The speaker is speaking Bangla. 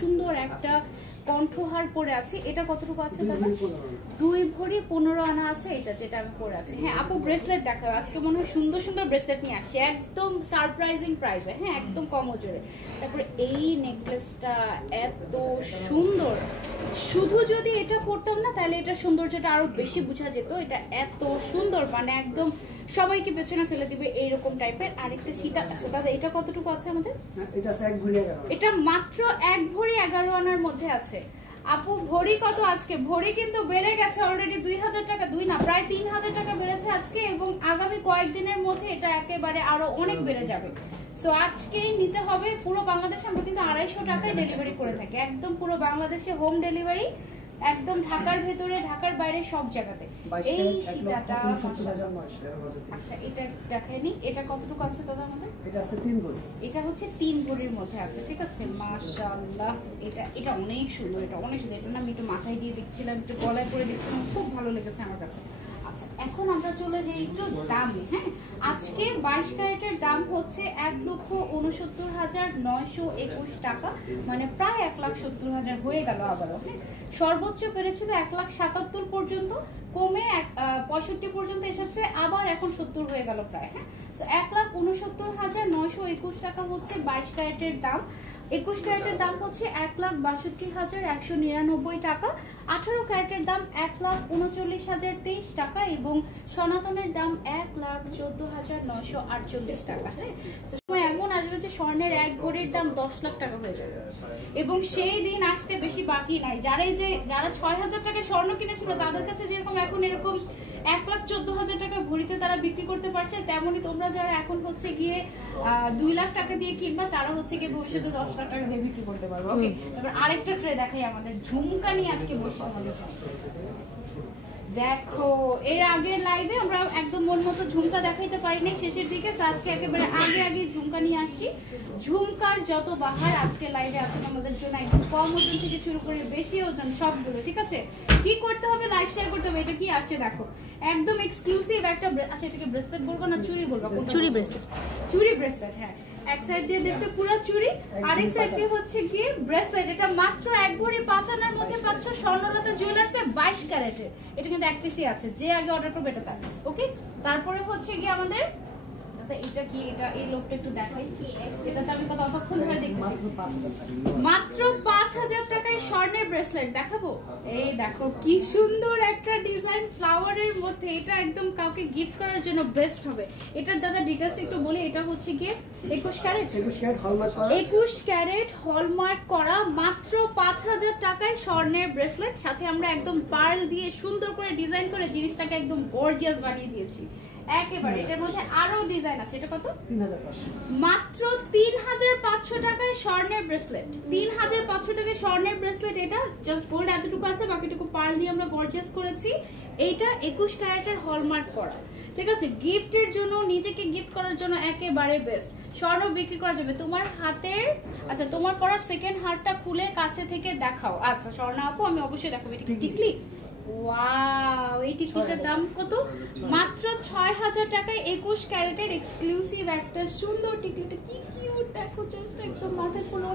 সুন্দর একটা কণ্ঠহার পরে আছে। এটা কতটুকু আছে দাদা? 2 ভরি 15 আনা আছে এটা যেটা আমি পরে আছি। হ্যাঁ আপু ব্রেসলেট দেখাও, আজকে মনে হয় সুন্দর সুন্দর ব্রেসলেট নিয়ে আসছে একদম সারপ্রাইজিং প্রাইসে। হ্যাঁ একদম কম ওজনে। তারপরে এই নেকলেসটা এত সুন্দর, শুধু যদি এটা পরতাম না তাহলে এটা সৌন্দর্যটা আরো বেশি বোঝা যেত। এটা এত সুন্দর মানে একদম সবাইকে পেছনে ফেলে দিবে এইরকম টাইপের। আরেকটা সীতা আছে দাদা, এটা কতটুকু আছে আমাদের? এটা আছে 1 ভরি 11। এটা মাত্র 1 ভরি 11 আনার মধ্যে আছে। আপু ভরি কত আজকে? ভরি কিন্তু বেড়ে গেছে অলরেডি 2000 টাকা, 2 না প্রায় 3000 টাকা বেড়েছে আজকে, এবং আগামী কয়েকদিনের মধ্যে এটা একেবারে আরো অনেক বেড়ে যাবে। সো আজকেই নিতে হবে। পুরো বাংলাদেশে আমরা কিন্তু 250 টাকায় ডেলিভারি করে থাকি, একদম পুরো বাংলাদেশে হোম ডেলিভারি, একদম ঢাকার ভেতরে ঢাকার বাইরে সব জায়গাতে। এই সীতাটা আচ্ছা এটা দেখাইনি, এটা কতটুকু আছে দাদা আমাদের? এটা আছে 3 ভরি। এটা হচ্ছে 3 ভরির মধ্যে আছে, ঠিক আছে মাশাআল্লাহ। এটা অনেক সুন্দর, এটা অনেক সুন্দর। এটা না আমি একটু মাথায় দিয়ে দেখছিলাম, একটু গলায় পরে দেখছিলাম, খুব ভালো লেগেছে আমার কাছে। আচ্ছা এখন আমরা চলে যাই একটু দামে। হ্যাঁ আজকে 22 ক্যারেটের দাম হচ্ছে 1,69,921 টাকা, মানে প্রায় 1,70,000 হয়ে গেল আবারও। হ্যাঁ সর্বোচ্চ পেরেছিল 1,77,000 পর্যন্ত, কমে 65 পর্যন্ত এসেছে, আবার এখন 70 হয়ে গেল প্রায়। হ্যাঁ 1,69,921 টাকা হচ্ছে 22 ক্যারেটের দাম। 21 ক্যারেটের দাম হচ্ছে 1,62,199 টাকা। 18 ক্যারেটের দাম 1,39,023 টাকা এবং সনাতনের দাম 1,14,948 টাকা। হ্যাঁ এমন আসবে যে স্বর্ণের 1 ভরির দাম 10 লাখ টাকা হয়ে যাবে, এবং সেই দিন আসতে বেশি বাকি নাই। যারা 6,000 টাকায় স্বর্ণ কিনেছিল তাদের কাছে যেরকম এখন এরকম 1,14,000 টাকা ভরিতে তারা বিক্রি করতে পারছে, তেমনই তোমরা যারা এখন হচ্ছে গিয়ে 2 লাখ টাকা দিয়ে কিনবা তারা হচ্ছে গিয়ে ভবিষ্যতে 10 লাখ টাকা দিয়ে বিক্রি করতে পারবে। ওকে তারপর আরেকটা ট্রে দেখাই, আমাদের ঝুমকা নিয়ে আজকে বসে আমাদের দেখো। এর আগের লাইভে আমরা একদম মন মতো ঝুমকা দেখাইতে পারিনি শেষের দিকে, আজকে একেবারে আগে ঝুমকা নিয়ে আসছি। ঝুমকার যত বাহার আজকে লাইভে আছে আমাদের জন্য, একদম কম ওজন থেকে শুরু করে বেশি ওজন সবগুলো, ঠিক আছে? কি করতে হবে? লাইভ শেয়ার করতে হবে। এটা কি আসছে দেখো, একদম এক্সক্লুসিভ একটা। আচ্ছা এটাকে ব্রেসলেট বলবো না চুড়ি বলবো? চুড়ি ব্রেসলেট, চুড়ি ব্রেসলেট। হ্যাঁ এক সাইড দিয়ে দেখতে পুরো চুড়ি, আরেক সাইড দিয়ে হচ্ছে গিয়ে ব্রেসলেট। এটা মাত্র 1 ভরি 5 আনার মধ্যে পাচ্ছ স্বর্ণলতা জুয়েলার্সে 22 ক্যারেটের। এটা কিন্তু এক পিসি আছে, যে আগে অর্ডার করবে এটা তার। ওকে তারপরে হচ্ছে গিয়ে আমাদের এটা কি, এটা এই লোকটা একটু দেখাই। এটাতে আমি কতক্ষণ ধরে দেখতেছি, মাত্র 5,000 টাকায় স্বর্ণের ব্রেসলেট দেখাবো। এই দেখো কি সুন্দর একটা ডিজাইন ফ্লাওয়ারের মধ্যে, এটা একদম কাউকে গিফট করার জন্য বেস্ট হবে। এটার দাদা ডিটেইলস একটু বলি। এটা হচ্ছে গিয়ে 21 ক্যারেট, 21 ক্যারেট হলমার্ক করা, মাত্র 5,000 টাকায় স্বর্ণের ব্রেসলেট। সাথে আমরা একদম পার্ল দিয়ে সুন্দর করে ডিজাইন করে জিনিসটাকে একদম গর্জিয়াস বানিয়ে দিয়েছি একেবারে। এটার মধ্যে আরো ডিজাইন আছে। এটা কত? 3,500, মাত্র 3,500 টাকায় স্বর্ণের ব্রেসলেট। 3,500 টাকায় স্বর্ণের ব্রেসলেট। এটা জাস্ট গোল্ড এতটুকু আছে, বাকিটুকু পার্ল দিয়ে আমরা গর্জিয়াস করেছি। এইটা 21 ক্যারেটের হলমার্ক করা, ঠিক আছে? গিফটের জন্য, নিজেকে গিফট করার জন্য একেবারে বেস্ট। স্বর্ণ বিক্রি করা যাবে তোমার হাতের। আচ্ছা তোমার পরা সেকেন্ড হারটা খুলে কাছে থেকে দেখাও। আচ্ছা স্বর্ণ আপু আমি অবশ্যই দেখাবো। এটা টিকলি, ওয়াও এই টিকলিটার দাম কত? মাত্র 6,000 টাকায় 21 ক্যারেটের এক্সক্লুসিভ একটা সুন্দর টিকলিটা। কি কিউট দেখো, জাস্ট একদম মাথায় পুরো